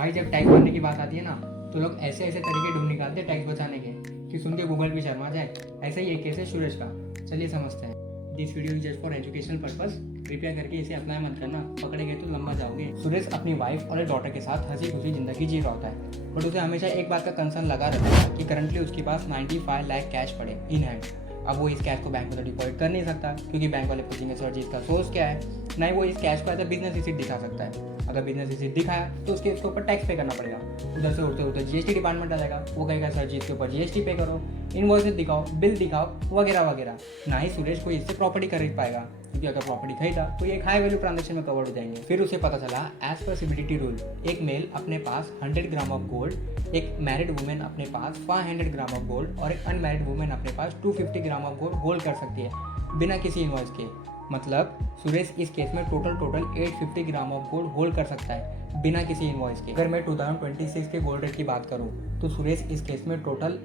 भाई जब टैक्स भरने की बात आती है ना, तो लोग ऐसे ऐसे तरीके ढूंढ निकालते हैं टैक्स बचाने के कि सुन के गूगल भी शर्मा जाए। ऐसा ही एक केस है सुरेश का। चलिए समझते हैं। This video is just for educational purpose. कृपया करके इसे अप्लाई मत करना, पकड़े गए तो लंबा जाओगे। सुरेश अपनी वाइफ और एक डॉटर के साथ हंसी खुशी जिंदगी जी रहा होता है, बट उसे हमेशा एक बात का कंसर्न लगा रहता है कि करंटली उसके पास 95 लाख कैश पड़े इन हैंड। अब वो इस कैश को बैंक में तो डिपॉजिट कर नहीं सकता, क्योंकि बैंक वाले पूछेंगे सर जी इसका सोर्स क्या है। ना ही वो इस कैश को एज अ बिजनेस रिसीट दिखा सकता है। अगर बिजनेस रिसीट दिखाया तो उसके ऊपर टैक्स पे करना पड़ेगा। उधर से उड़ते उड़ते जीएसटी डिपार्टमेंट आ जाएगा, वो कहेगा सर जी इसके ऊपर जीएसटी पे करो, इनवॉइसेस दिखाओ, बिल दिखाओ, वगैरह वगैरह। ना ही सुरेश को इससे प्रॉपर्टी खरीद पाएगा, क्योंकि अगर प्रॉपर्टी खरीदा तो ये एक हाई वैल्यू ट्रांजेक्शन में कवर हो जाएंगे। फिर उसे पता चला एज पर सीबीडीटी रूल एक मेल अपने पास 100 ग्राम ऑफ गोल्ड, एक मैरिड वुमेन अपने पास 500 ग्राम ऑफ गोल्ड और एक अनमैरिड वुमेन अपने पास 250 ग्राम ऑफ गोल्ड होल्ड कर सकती है बिना किसी इनवॉइस के। मतलब सुरेश इस केस में total 850 gram of gold hold कर सकता है बिना किसी इनवॉइस के। अगर मैं 2026 के गोल्ड रेट की बात करूं तो सुरेश इस केस में टोटल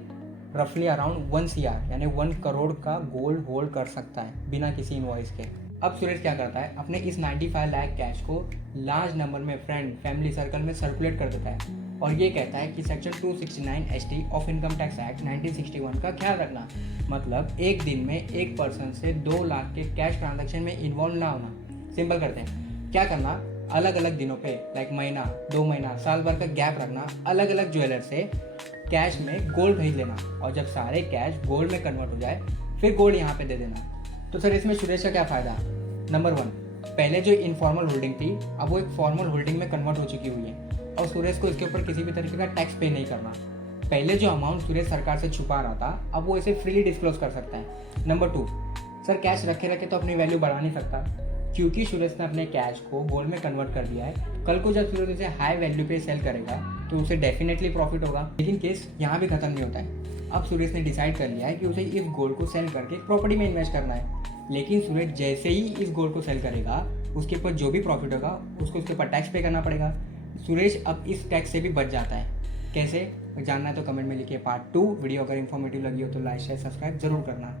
रफली अराउंड 1 CR यानी 1 करोड़ का गोल्ड होल्ड कर सकता है बिना किसी इनवॉइस के। अब सुरेश क्या करता है, अपने इस 95 लाख कैश को लार्ज नंबर में फ्रेंड फैमिली सर्कल में सर्कुलेट कर देता है और ये कहता है कि section 269 ST of income tax act 1961 का ख्याल रखना। मतलब एक दिन में एक पर्सन से 2 लाख के कैश ट्रांजैक्शन में इन्वॉल्व ना होना। सिंपल करते हैं, क्या करना, अलग अलग दिनों पे लाइक महीना, 2 महीना, साल भर का गैप रखना, अलग अलग ज्वेलर से कैश में गोल्ड भेज लेना और जब सारे कैश गोल्ड में कन्वर्ट हो जाए फिर गोल्ड यहाँ पे दे देना। तो सर इसमें सुरेश का क्या फ़ायदा? नंबर 1, पहले जो इनफॉर्मल होल्डिंग थी अब वो एक फॉर्मल होल्डिंग में कन्वर्ट हो चुकी हुई है और सुरेश को इसके ऊपर किसी भी तरीके का टैक्स पे नहीं करना। पहले जो अमाउंट सुरेश सरकार से छुपा रहा था अब वो इसे फ्रीली डिस्क्लोज कर सकता है। नंबर 2, सर कैश रखे रखे तो अपनी वैल्यू बढ़ा नहीं सकता, क्योंकि सुरेश ने अपने कैश को गोल्ड में कन्वर्ट कर दिया है। कल को जब सुरेश इसे हाई वैल्यू पे सेल करेगा तो उसे डेफिनेटली प्रॉफिट होगा। लेकिन केस यहाँ भी खत्म नहीं होता है। अब सुरेश ने डिसाइड कर लिया है कि उसे इस गोल्ड को सेल करके प्रॉपर्टी में इन्वेस्ट करना है। लेकिन सुरेश जैसे ही इस गोल्ड को सेल करेगा उसके ऊपर जो भी प्रॉफिट होगा उसको उसके ऊपर टैक्स पे करना पड़ेगा। सुरेश अब इस टैक्स से भी बच जाता है। कैसे जानना है तो कमेंट में लिखिए पार्ट 2। वीडियो अगर इन्फॉर्मेटिव लगी हो तो लाइक शेयर सब्सक्राइब जरूर करना।